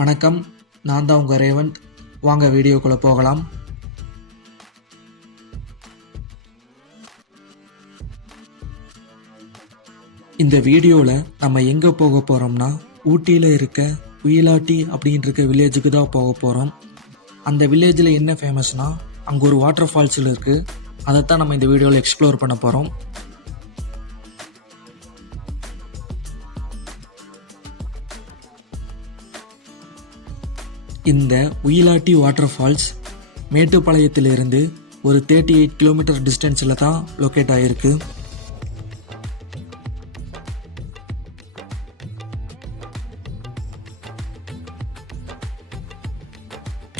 வணக்கம். நான் தான் உங்கள் ரேவந்த் வாங்க வீடியோக்குள்ளே போகலாம். இந்த வீடியோவில் நம்ம எங்கே போக போகிறோம்னா ஊட்டியில் இருக்க உயிலாட்டி அப்படின்னு வில்லேஜுக்கு தான் போக போகிறோம் அந்த வில்லேஜில் என்ன ஃபேமஸ்னால் அங்கே ஒரு வாட்டர் ஃபால்ஸில் இருக்குது அதைத்தான் நம்ம இந்த வீடியோவில் எக்ஸ்ப்ளோர் பண்ண போகிறோம் இந்த உயிலாட்டி வாட்டர் ஃபால்ஸ் மேட்டுப்பாளையத்திலிருந்து ஒரு தேர்ட்டி எயிட் கிலோமீட்டர் டிஸ்டன்ஸில் தான் லொக்கேட் ஆகிருக்கு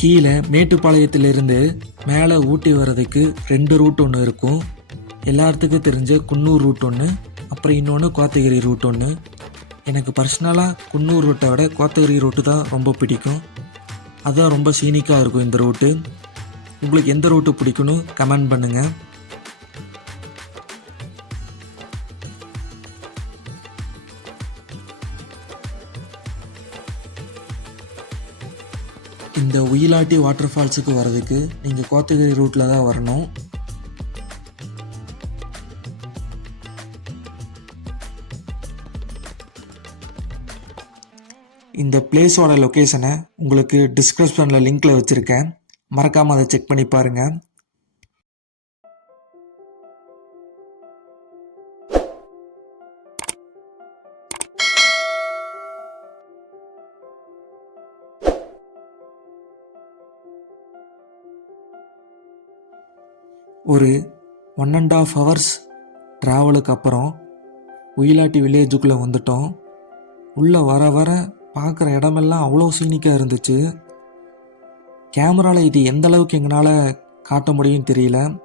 கீழே மேட்டுப்பாளையத்திலிருந்து மேலே ஊட்டி வர்றதுக்கு ரெண்டு ரூட் ஒன்று இருக்கும். எல்லாத்துக்கும் தெரிஞ்ச குன்னூர் ரூட் ஒன்று அப்புறம் இன்னொன்று கோத்தகிரி ரூட் ஒன்று எனக்கு பர்சனலாக குன்னூர் ரூட்டை விட கோத்தகிரி ரூட்டு தான் ரொம்ப பிடிக்கும். அதான் ரொம்ப சீனிக்காக இருக்கும் இந்த ரூட்டு உங்களுக்கு எந்த ரூட்டு பிடிக்கும்னு கமெண்ட் பண்ணுங்கள் இந்த உயிலாட்டி வாட்டர் ஃபால்ஸுக்கு வர்றதுக்கு நீங்கள் கோத்தகிரி ரூட்டில் தான் வரணும். இந்த பிளேஸோட லொக்கேஷனை உங்களுக்கு டிஸ்கிரிப்ஷனில் லிங்க்கில் வச்சுருக்கேன். மறக்காமல் அதை செக் பண்ணி பாருங்கள் ஒரு ஒன் அண்ட் ஆஃப் ஹவர்ஸ் ட்ராவலுக்கு அப்புறம் உயிலாட்டி வில்லேஜுக்குள்ளே வந்துட்டோம். உள்ளே வர வர பார்க்குற இடமெல்லாம் அவ்வளோ சீனிக்காக இருந்துச்சு. கேமராவில் இது எந்த அளவுக்கு எங்களால் காட்ட முடியும் தெரியல.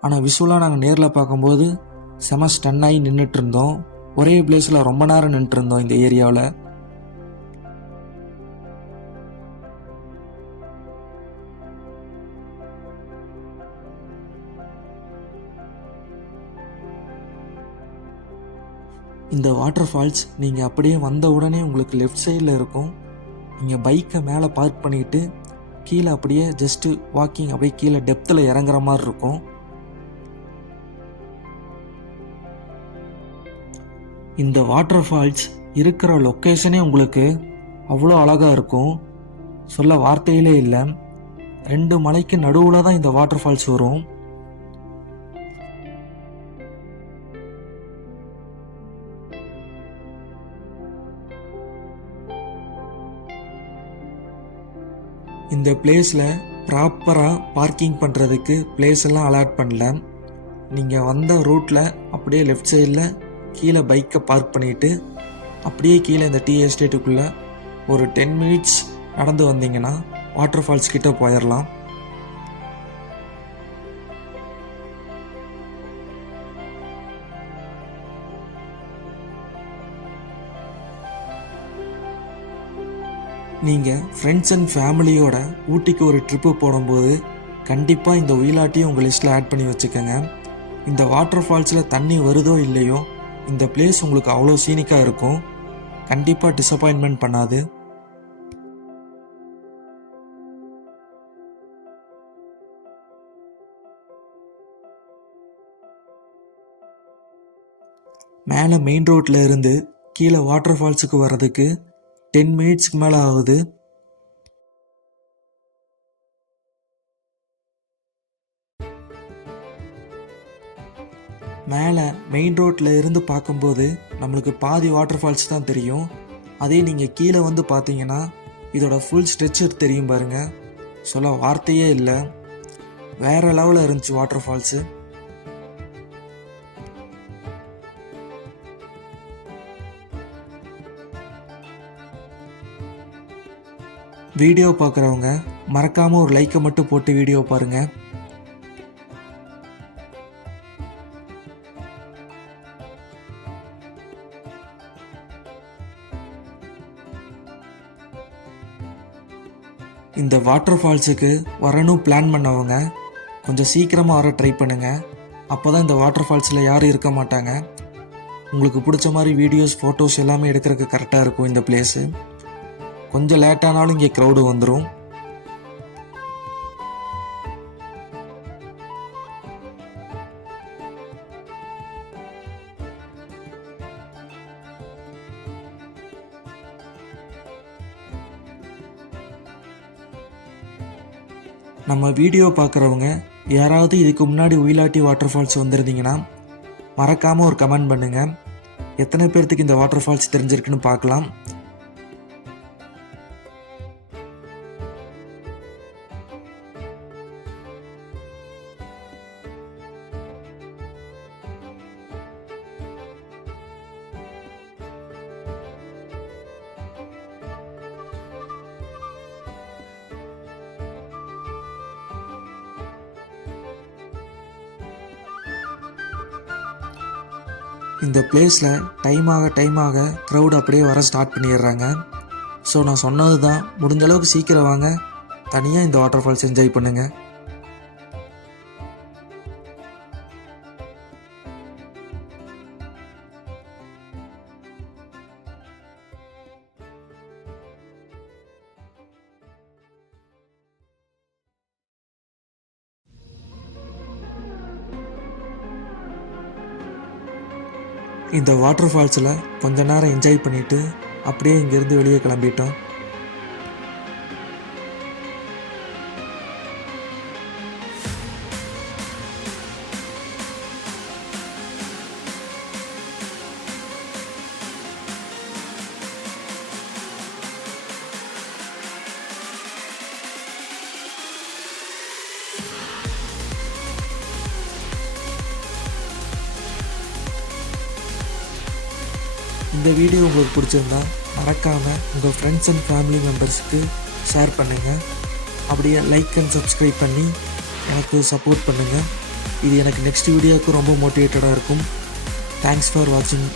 ஆனால் விஷுவலாக நாங்கள் நேரில் பார்க்கும்போது செம ஸ்டன்னாகி ஆகி நின்றுட்டு இருந்தோம். ஒரே பிளேஸில் ரொம்ப நேரம் நின்றுட்டு இருந்தோம் இந்த ஏரியாவில் இந்த வாட்டர் ஃபால்ஸ் நீங்கள் அப்படியே வந்த உடனே உங்களுக்கு லெஃப்ட் சைடில் இருக்கும். நீங்கள் பைக்கை மேலே பார்க் பண்ணிட்டு கீழே அப்படியே ஜஸ்ட்டு வாக்கிங் அப்படியே கீழே டெப்த்தில் இறங்குற மாதிரி இருக்கும். இந்த வாட்டர் ஃபால்ஸ் இருக்கிற லொக்கேஷனே உங்களுக்கு அவ்வளோ அழகாக இருக்கும். சொல்ல வார்த்தையிலே இல்லை. ரெண்டு மலைக்கு நடுவில் தான் இந்த வாட்டர் ஃபால்ஸ் வரும். இந்த பிளேஸில் ப்ராப்பராக பார்க்கிங் பண்ணுறதுக்கு பிளேஸ் எல்லாம் அலாட் பண்ணல. நீங்கள் வந்த ரூட்டில் அப்படியே லெஃப்ட் சைடில் கீழே பைக்கை பார்க் பண்ணிவிட்டு அப்படியே கீழே இந்த டீ எஸ்டேட்டுக்குள்ளே ஒரு டென் மினிட்ஸ் நடந்து வந்தீங்கன்னா வாட்டர் ஃபால்ஸ் கிட்டே போயிடலாம் நீங்கள் ஃப்ரெண்ட்ஸ் அண்ட் ஃபேமிலியோட ஊட்டிக்கு ஒரு ட்ரிப்பு போடும்போது கண்டிப்பாக இந்த உயிலாட்டியும் உங்கள் லிஸ்ட்டில் ஆட் பண்ணி வச்சுக்கோங்க. இந்த வாட்டர் ஃபால்ஸில் தண்ணி வருதோ இல்லையோ இந்த பிளேஸ் உங்களுக்கு அவ்வளோ சீனிக்காக இருக்கும். கண்டிப்பாக டிசப்பாயின்மெண்ட் பண்ணாது. மேலே மெயின் ரோட்டில் இருந்து கீழே வாட்டர் ஃபால்ஸுக்கு வர்றதுக்கு டென் மினிட்ஸ்க்கு மேலே ஆகுது. மேலே மெயின் ரோட்டில் இருந்து பார்க்கும்போது நம்மளுக்கு பாதி வாட்டர் ஃபால்ஸ் தான் தெரியும். அதே நீங்கள் கீழே வந்து பார்த்தீங்கன்னா இதோட ஃபுல் ஸ்ட்ரெச்சர் தெரியும் பாருங்கள் சொல்ல வார்த்தையே இல்லை. வேறு லெவலில் இருந்துச்சு வாட்டர் ஃபால்ஸு வீடியோ பார்க்குறவங்க மறக்காமல் ஒரு லைக்கை மட்டும் போட்டு வீடியோ பாருங்கள் இந்த வாட்டர் ஃபால்ஸுக்கு வரணும் பிளான் பண்ணவங்க கொஞ்சம் சீக்கிரமாக வர ட்ரை பண்ணுங்கள் அப்போ தான் இந்த வாட்டர் ஃபால்ஸில் யாரும் இருக்க மாட்டாங்க. உங்களுக்கு பிடிச்ச மாதிரி வீடியோஸ் ஃபோட்டோஸ் எல்லாமே எடுக்கிறதுக்கு கரெக்டாக இருக்கும் இந்த பிளேஸு கொஞ்சம் லேட்டானாலும் இங்கே க்ரௌடு வந்துடும் நம்ம வீடியோ பார்க்குறவங்க யாராவது இதுக்கு முன்னாடி உயிலாட்டி வாட்டர் ஃபால்ஸ் வந்திருந்தீங்கன்னா மறக்காமல் ஒரு கமெண்ட் பண்ணுங்கள் எத்தனை பேர்த்துக்கு இந்த வாட்டர் ஃபால்ஸ் தெரிஞ்சிருக்குன்னு பார்க்கலாம். இந்த பிளேஸில் டைம் ஆக டைம் ஆக க்ரௌட் அப்படியே வர ஸ்டார்ட் பண்ணிடுறாங்க. ஸோ நான் சொன்னது தான் முடிஞ்ச அளவுக்கு சீக்கிரம் வாங்க. தனியாக இந்த வாட்டர் ஃபால்ஸ் என்ஜாய் பண்ணுங்கள் இந்த வாட்டர் ஃபால்ஸில் கொஞ்ச நேரம் என்ஜாய் பண்ணிவிட்டு அப்படியே இங்கேருந்து வெளியே கிளம்பிட்டோம். இந்த வீடியோ உங்களுக்கு பிடிச்சிருந்தா மறக்காமல் உங்கள் ஃப்ரெண்ட்ஸ் அண்ட் ஃபேமிலி மெம்பர்ஸுக்கு ஷேர் பண்ணுங்கள் அப்படியே லைக் அண்ட் சப்ஸ்கிரைப் பண்ணி எனக்கு சப்போர்ட் பண்ணுங்கள் இது எனக்கு நெக்ஸ்ட் வீடியோவுக்கு ரொம்ப மோட்டிவேட்டடாக இருக்கும். தேங்க்ஸ் ஃபார் வாட்சிங்